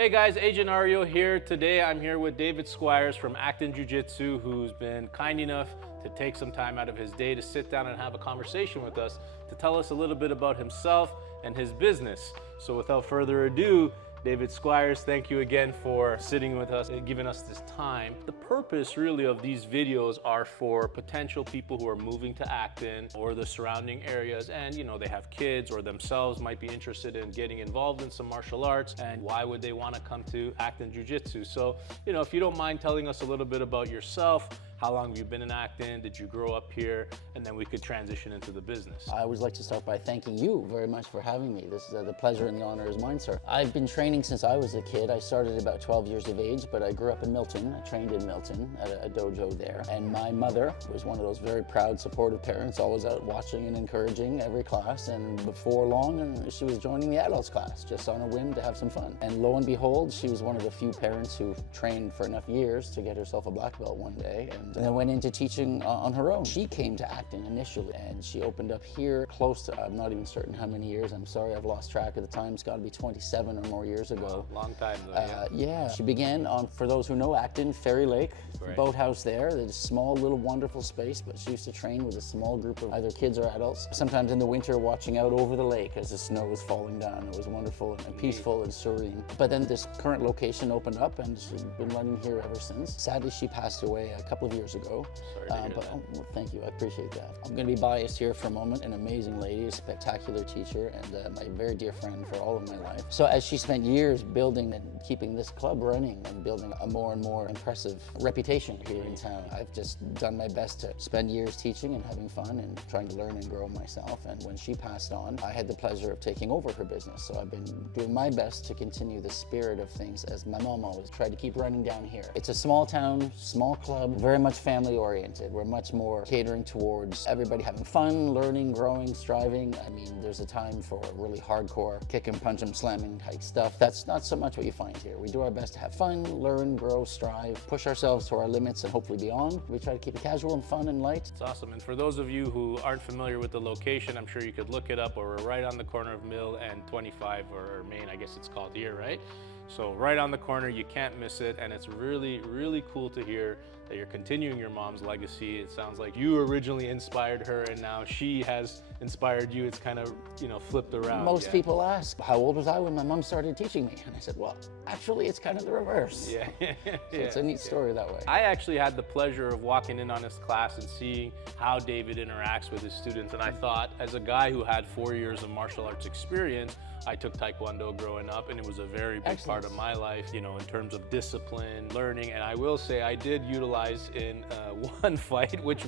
Hey guys, Agent Ario here. Today I'm here with David Squires from Acton Jiu Jitsu, who's been kind enough to take some time out of his day to sit down and have a conversation with us to tell us a little bit about himself and his business. So without further ado, David Squires, thank you again for sitting with us and giving us this time. The purpose really of these videos are for potential people who are moving to Acton or the surrounding areas, and they have kids or themselves might be interested in getting involved in some martial arts, and why would they want to come to Acton Jiu Jitsu? So, if you don't mind telling us a little bit about yourself, how long have you been in Acton? Did you grow up here? And then we could transition into the business. I always like to start by thanking you very much for having me. This is the pleasure and the honor is mine, sir. I've been training since I was a kid. I started about 12 years of age, but I grew up in Milton. I trained in Milton at a dojo there. And my mother was one of those very proud, supportive parents, always out watching and encouraging every class. And before long, she was joining the adults class, just on a whim to have some fun. And lo and behold, she was one of the few parents who trained for enough years to get herself a black belt one day. And then went into teaching on her own. She came to Acton initially, and she opened up here close to, I'm not even certain how many years, I'm sorry, I've lost track of the time. It's got to be 27 or more years ago. Long time though, yeah. She began on, for those who know Acton, Ferry Lake, right. Boathouse there. There's a small little wonderful space, but she used to train with a small group of either kids or adults, sometimes in the winter watching out over the lake as the snow was falling down. It was wonderful and peaceful and serene. But then this current location opened up, and she's been running here ever since. Sadly, she passed away a couple of years ago. Well, thank you, I appreciate that. I'm going to be biased here for a moment. An amazing lady, a spectacular teacher, and my very dear friend for all of my life. So as she spent years building and keeping this club running and building a more and more impressive reputation here in town, I've just done my best to spend years teaching and having fun and trying to learn and grow myself. And when she passed on, I had the pleasure of taking over her business. So I've been doing my best to continue the spirit of things as my mom always tried to keep running down here. It's a small town, small club, very much family oriented. We're much more catering towards everybody having fun, learning, growing, striving. I mean, there's a time for really hardcore kick and punch and slamming type stuff. That's not so much what you find here. We do our best to have fun, learn, grow, strive, push ourselves to our limits and hopefully beyond. We try to keep it casual and fun and light. It's awesome. And for those of you who aren't familiar with the location, I'm sure you could look it up. We're right on the corner of Mill and 25, or Main, I guess it's called here, right? So right on the corner, you can't miss it, and it's really, really cool to hear that you're continuing your mom's legacy. It sounds like you originally inspired her, and now she has inspired you. It's kind of, flipped around. Most people ask, how old was I when my mom started teaching me? And I said, well, actually, it's kind of the reverse. Yeah. So it's a neat story that way. I actually had the pleasure of walking in on his class and seeing how David interacts with his students, and I thought, as a guy who had 4 years of martial arts experience, I took Taekwondo growing up, and it was a very big part of my life, in terms of discipline, learning. And I will say I did utilize in one fight, which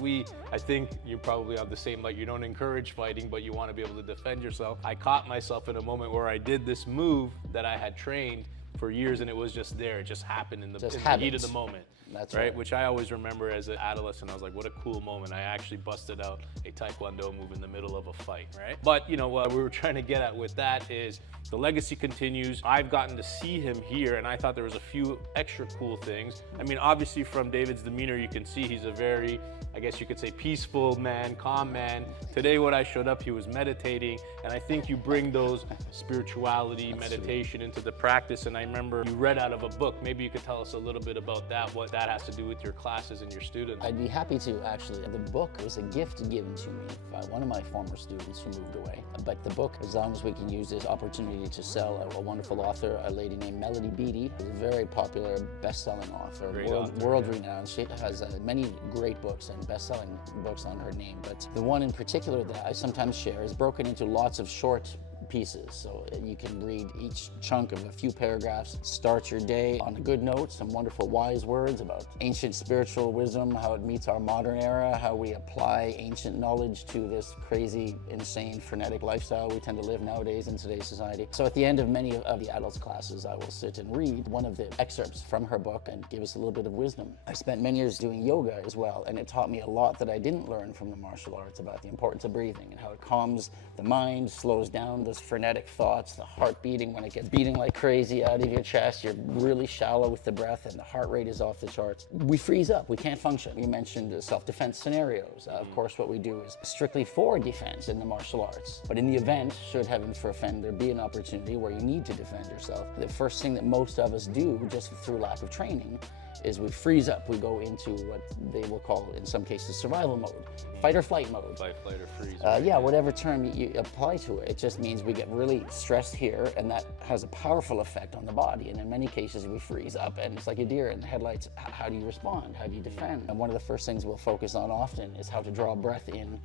I think you're probably on the same, like, you don't encourage fighting, but you want to be able to defend yourself. I caught myself in a moment where I did this move that I had trained for years, and it was just there. It just happened in the heat of the moment. That's right. Which I always remember as an adolescent. I was like, what a cool moment. I actually busted out a Taekwondo move in the middle of a fight, right? But what we were trying to get at with that is the legacy continues. I've gotten to see him here, and I thought there was a few extra cool things. I mean, obviously from David's demeanor, you can see he's a very, I guess you could say, peaceful man, calm man. Today when I showed up, he was meditating, and I think you bring those spirituality, meditation into the practice. And I remember you read out of a book. Maybe you could tell us a little bit about that, what that has to do with your classes and your students. I'd be happy to, actually. The book was a gift given to me by one of my former students who moved away. But the book, as long as we can use this opportunity to sell, a wonderful author, a lady named Melody Beattie, who's a very popular best-selling author, world-renowned. She has many great books and best-selling books on her name. But the one in particular that I sometimes share is broken into lots of short pieces, so you can read each chunk of a few paragraphs, start your day on a good note, some wonderful wise words about ancient spiritual wisdom, how it meets our modern era, how we apply ancient knowledge to this crazy, insane, frenetic lifestyle we tend to live nowadays in today's society. So at the end of many of the adults classes, I will sit and read one of the excerpts from her book and give us a little bit of wisdom. I spent many years doing yoga as well, and it taught me a lot that I didn't learn from the martial arts about the importance of breathing and how it calms the mind, slows down those frenetic thoughts, the heart beating when it gets beating like crazy out of your chest, you're really shallow with the breath and the heart rate is off the charts. We freeze up, we can't function. You mentioned self-defense scenarios. Of course, what we do is strictly for defense in the martial arts. But in the event, should heaven forfend, there be an opportunity where you need to defend yourself, the first thing that most of us do, just through lack of training, is we freeze up. We go into what they will call, in some cases, survival mode, fight or flight mode. Fight, flight, or freeze. Yeah, whatever term you apply to it. It just means we get really stressed here, and that has a powerful effect on the body. And in many cases, we freeze up, and it's like a deer in the headlights. How do you respond? How do you defend? And one of the first things we'll focus on often is how to draw breath in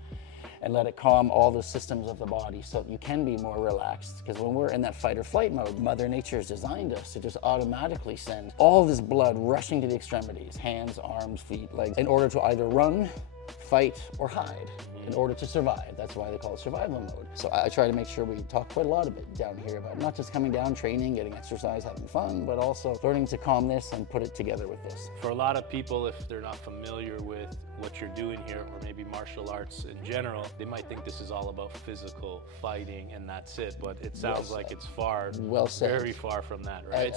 and let it calm all the systems of the body so you can be more relaxed. Because when we're in that fight or flight mode, Mother Nature has designed us to just automatically send all this blood rushing to the extremities, hands, arms, feet, legs, in order to either run, fight, or hide in order to survive. That's why they call it survival mode. So I try to make sure we talk quite a lot of it down here about not just coming down, training, getting exercise, having fun, but also learning to calm this and put it together with this. For a lot of people, if they're not familiar with what you're doing here, or maybe martial arts in general, they might think this is all about physical fighting and that's it, but it sounds like it's very far from that, right?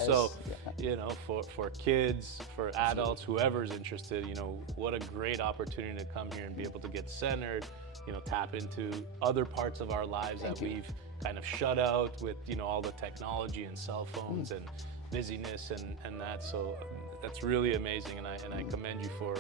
You know, for kids, for adults, whoever's interested, you know, what a great opportunity to come here and be able to get centered, you know, tap into other parts of our lives that we've kind of shut out with, you know, all the technology and cell phones and busyness and that. So that's really amazing, and I commend you for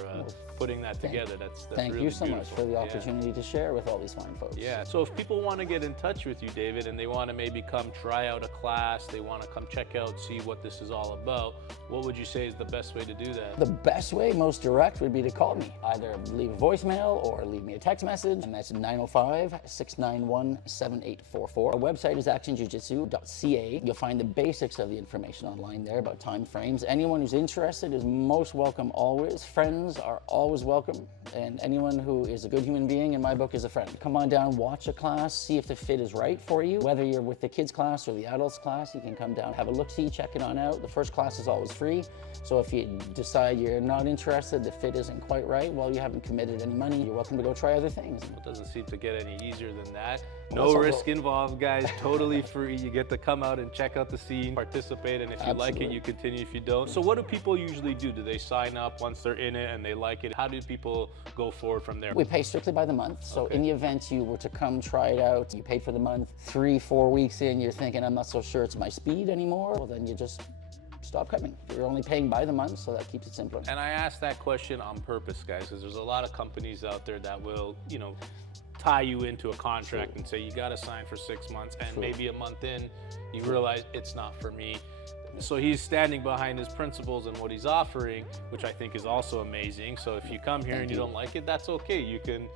putting that together. That's Thank really you so beautiful. much for the opportunity to share with all these fine folks. Yeah, so if people want to get in touch with you, David, and they want to maybe come try out a class, they want to come check out, see what this is all about, what would you say is the best way to do that? The best way, most direct, would be to call me. Either leave a voicemail or leave me a text message, and that's 905-691-7844. Our website is actonjiujitsu.ca. You'll find the basics of the information online there about time frames. Anyone who's interested is most welcome always. Friends are always welcome, and anyone who is a good human being in my book is a friend. Come on down, watch a class, see if the fit is right for you. Whether you're with the kids class or the adults class, you can come down, have a look-see, check it on out. The first class is always free, so if you decide you're not interested, the fit isn't quite right, well, you haven't committed any money, you're welcome to go try other things. It doesn't seem to get any easier than that. No risk involved, guys, totally free. You get to come out and check out the scene, participate, and if you like it, you continue. If you don't. So what do people usually do? Do they sign up once they're in it and they like it? How do people go forward from there? We pay strictly by the month. So in the event you were to come try it out, you paid for the month, 3-4 weeks in, you're thinking, I'm not so sure it's my speed anymore, well then you just stop coming. You're only paying by the month, so that keeps it simpler. And I asked that question on purpose, guys, because there's a lot of companies out there that will, you know, tie you into a contract and say you got to sign for 6 months, and maybe a month in you realize it's not for me. So he's standing behind his principles and what he's offering, which I think is also amazing. So if you come here and you don't like it, that's okay. You can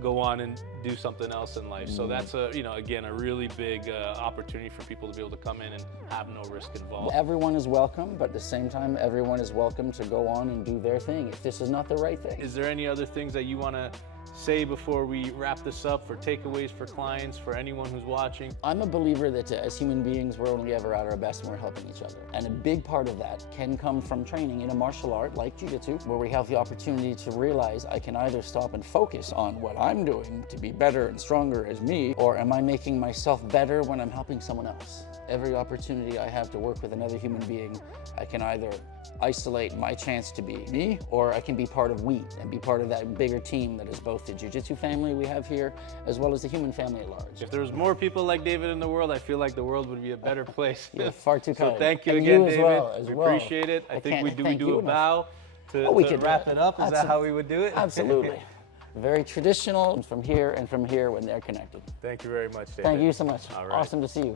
go on and do something else in life. So that's a, you know, again, a really big opportunity for people to be able to come in and have no risk involved. Everyone is welcome, but at the same time, everyone is welcome to go on and do their thing if this is not the right thing. Is there any other things that you want to say before we wrap this up, for takeaways for clients, for anyone who's watching? I'm a believer that as human beings, we're only ever at our best when we're helping each other. And a big part of that can come from training in a martial art like Jiu Jitsu, where we have the opportunity to realize I can either stop and focus on what I'm doing to be better and stronger as me, or am I making myself better when I'm helping someone else? Every opportunity I have to work with another human being, I can either isolate my chance to be me, or I can be part of we and be part of that bigger team that is both the Jiu-Jitsu family we have here, as well as the human family at large. If there was more people like David in the world, I feel like the world would be a better place. You're far too kind. So thank you again, David. We well. appreciate it. I think we do a bow to wrap it up. Is that how we would do it? Absolutely. Very traditional, from here and from here when they're connected. Thank you very much, David. Thank you so much. All right. Awesome to see you.